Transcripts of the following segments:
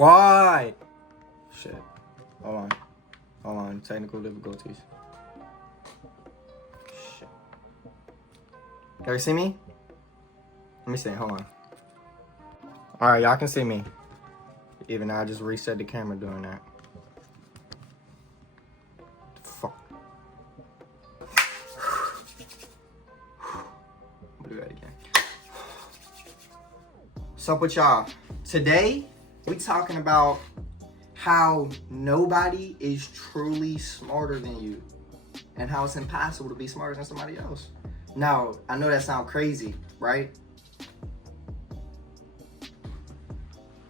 Why? Shit. Hold on. Technical difficulties. Shit. Can you see me? Let me see. Hold on. Alright, y'all can see me. Even though I just reset the camera doing that. Fuck. I'll do that again. What's up with y'all? Today, we talking about how nobody is truly smarter than you and how it's impossible to be smarter than somebody else. Now, I know that sounds crazy, right?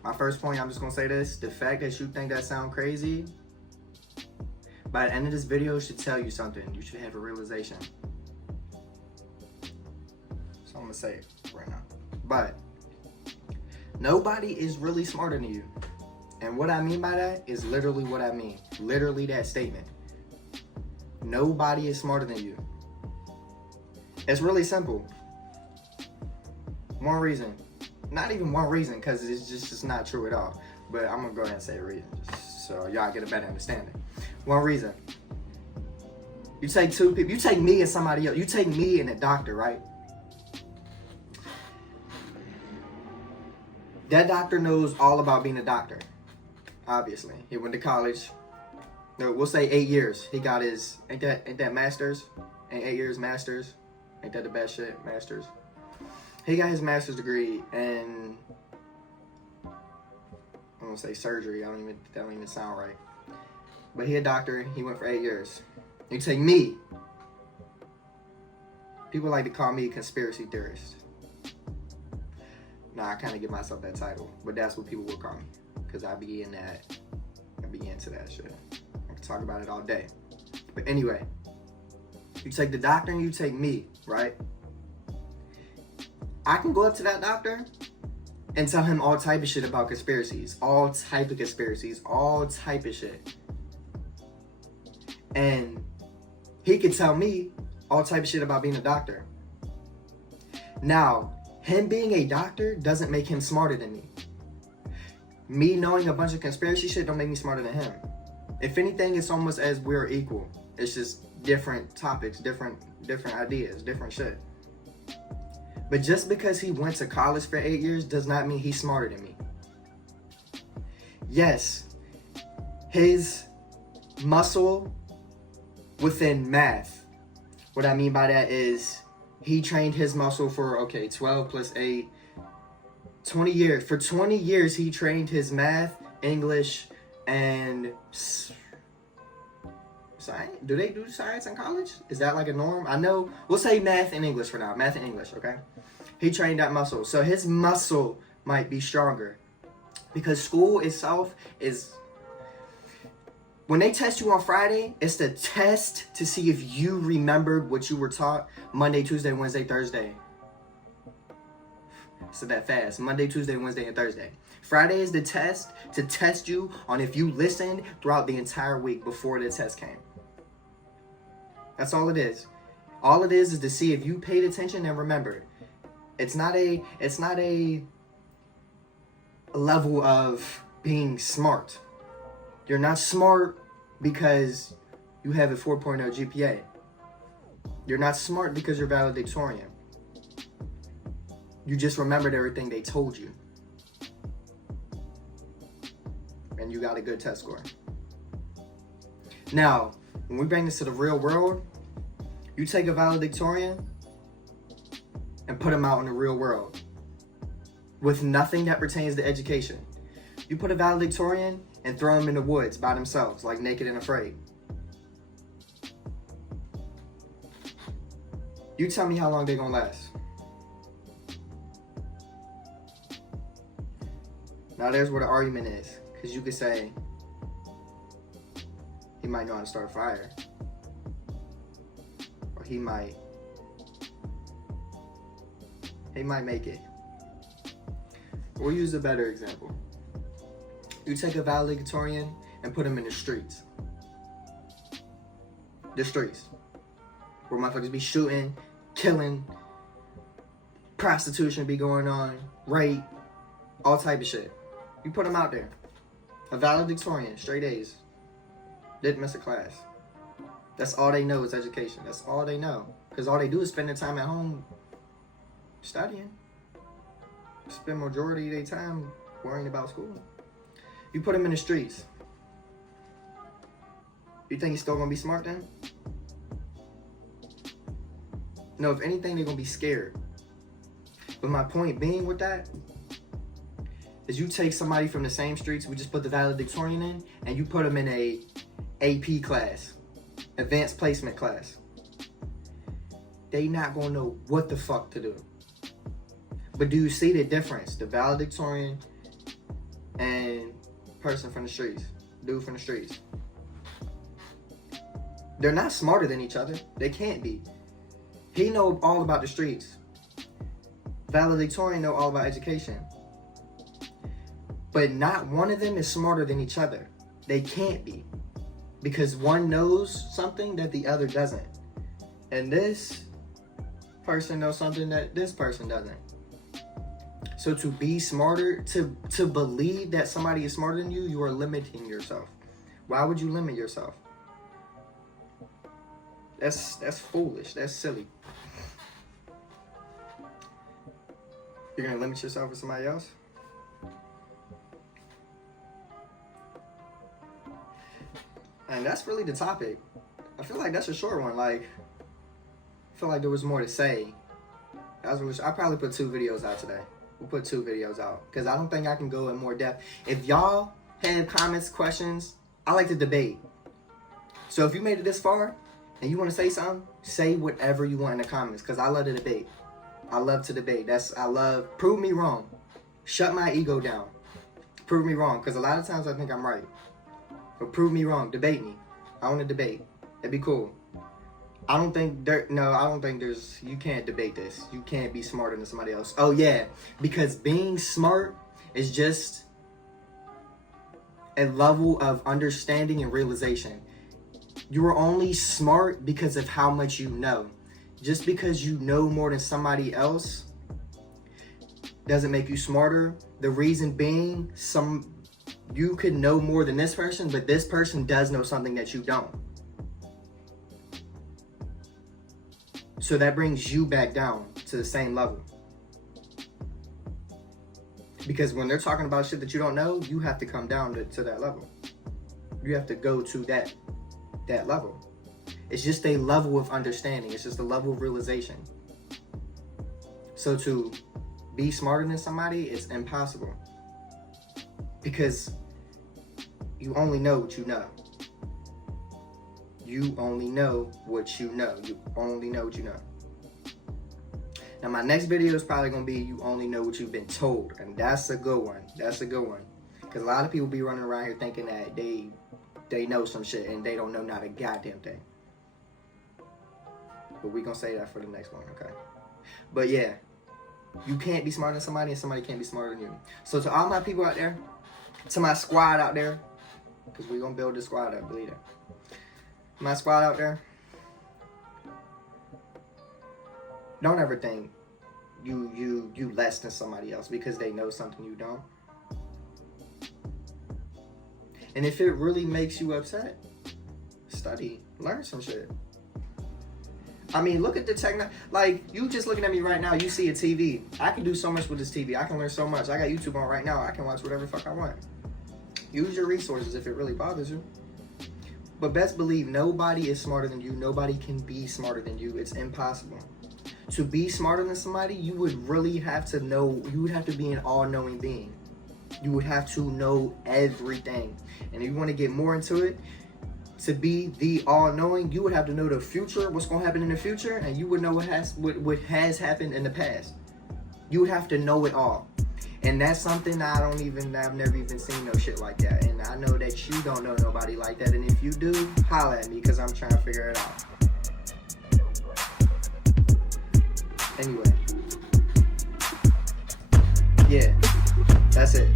My first point, I'm just gonna say this. The fact that you think that sounds crazy, by the end of this video, it should tell you something. You should have a realization. So I'm gonna say it right now. But nobody is really smarter than you. And what I mean by that is literally what I mean. Literally that statement. Nobody is smarter than you. It's really simple. One reason. Not even one reason, because it's not true at all. But I'm going to go ahead and say a reason, just so y'all get a better understanding. One reason. You take two people. You take me and somebody else. You take me and a doctor, right? That doctor knows all about being a doctor. Obviously. He went to college. No, we'll say 8 years. He got his, ain't that masters? Ain't 8 years masters? Ain't that the best shit? Masters. He got his master's degree in, I'm gonna say surgery. That don't even sound right. But he a doctor. He went for 8 years. You take me. People like to call me a conspiracy theorist. Nah, I kind of give myself that title, but that's what people will call me, because I be into that shit. I can talk about it all day. But anyway, you take the doctor and you take me, right? I can go up to that doctor and tell him all type of shit about conspiracies, all type of conspiracies, all type of shit. And he could tell me all type of shit about being a doctor. Now, him being a doctor doesn't make him smarter than me. Me knowing a bunch of conspiracy shit don't make me smarter than him. If anything, it's almost as we're equal. It's just different topics, different ideas, different shit. But just because he went to college for 8 years does not mean he's smarter than me. Yes, his muscle within math. What I mean by that is he trained his muscle for, 12 plus 8, 20 years. For 20 years, he trained his math, English, and science. Do they do science in college? Is that like a norm? I know, we'll say math and English for now. Math and English, okay? He trained that muscle. So his muscle might be stronger. Because school itself is, when they test you on Friday, it's the test to see if you remembered what you were taught Monday, Tuesday, Wednesday, Thursday. So that fast. Monday, Tuesday, Wednesday, and Thursday. Friday is the test to test you on if you listened throughout the entire week before the test came. That's all it is. All it is to see if you paid attention and remembered. It's not a level of being smart. You're not smart because you have a 4.0 GPA. You're not smart because you're valedictorian. You just remembered everything they told you. And you got a good test score. Now, when we bring this to the real world, you take a valedictorian and put him out in the real world with nothing that pertains to education. You put a valedictorian and throw them in the woods by themselves, like naked and afraid. You tell me how long they're gonna last. Now there's where the argument is, because you could say, he might know how to start a fire. Or he might make it. We'll use a better example. You take a valedictorian and put him in the streets. The streets. Where motherfuckers be shooting, killing, prostitution be going on, rape, all type of shit. You put him out there. A valedictorian, straight A's. Didn't miss a class. That's all they know is education. That's all they know. Because all they do is spend their time at home studying. Spend majority of their time worrying about school. You put them in the streets. You think he's still going to be smart then? No, if anything, they're going to be scared. But my point being with that is you take somebody from the same streets we just put the valedictorian in, and you put them in a AP class, advanced placement class. They not going to know what the fuck to do. But do you see the difference? The valedictorian and person from the streets, dude from the streets. They're not smarter than each other. They can't be. He know all about the streets. Valedictorian know all about education. But not one of them is smarter than each other. They can't be. Because one knows something that the other doesn't. And this person knows something that this person doesn't. So to be smarter, to believe that somebody is smarter than you, you are limiting yourself. Why would you limit yourself? That's foolish. That's silly. You're gonna limit yourself with somebody else? And that's really the topic. I feel like that's a short one. Like, I feel like there was more to say. I probably put 2 videos out today. We'll put 2 videos out because I don't think I can go in more depth. If y'all have comments, questions, I like to debate. So if you made it this far and you want to say something, say whatever you want in the comments because I love to debate. I love to debate. Prove me wrong. Shut my ego down. Prove me wrong because a lot of times I think I'm right. But prove me wrong. Debate me. I want to debate. That'd be cool. I don't think you can't debate this. You can't be smarter than somebody else. Oh yeah, because being smart is just a level of understanding and realization. You are only smart because of how much you know. Just because you know more than somebody else doesn't make you smarter. The reason being, you could know more than this person, but this person does know something that you don't. So that brings you back down to the same level. Because when they're talking about shit that you don't know, you have to come down to that level. You have to go to that level. It's just a level of understanding. It's just a level of realization. So to be smarter than somebody is impossible. Because you only know what you know. You only know what you know. You only know what you know. Now my next video is probably going to be you only know what you've been told. And that's a good one. That's a good one. Because a lot of people be running around here thinking that they know some shit and they don't know not a goddamn thing. But we going to say that for the next one, okay? But yeah, you can't be smarter than somebody and somebody can't be smarter than you. So to all my people out there, to my squad out there, because we're going to build this squad up, believe it. My squad out there, don't ever think you less than somebody else because they know something you don't. And if it really makes you upset, study, learn some shit. I mean, look at the technology. Like, you just looking at me right now, you see a TV. I can do so much with this TV. I can learn so much. I got YouTube on right now. I can watch whatever the fuck I want. Use your resources if it really bothers you. But best believe nobody is smarter than you. Nobody can be smarter than you. It's impossible. To be smarter than somebody, you would really have to know, you would have to be an all-knowing being. You would have to know everything. And if you want to get more into it, to be the all-knowing, you would have to know the future, what's going to happen in the future, and you would know what has happened in the past. You would have to know it all. And that's something I've never even seen no shit like that. And I know that you don't know nobody like that. And if you do, holla at me because I'm trying to figure it out. Anyway. Yeah, that's it.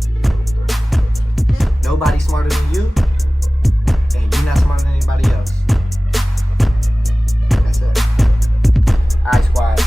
Nobody's smarter than you. And you're not smarter than anybody else. That's it. Alright, squad.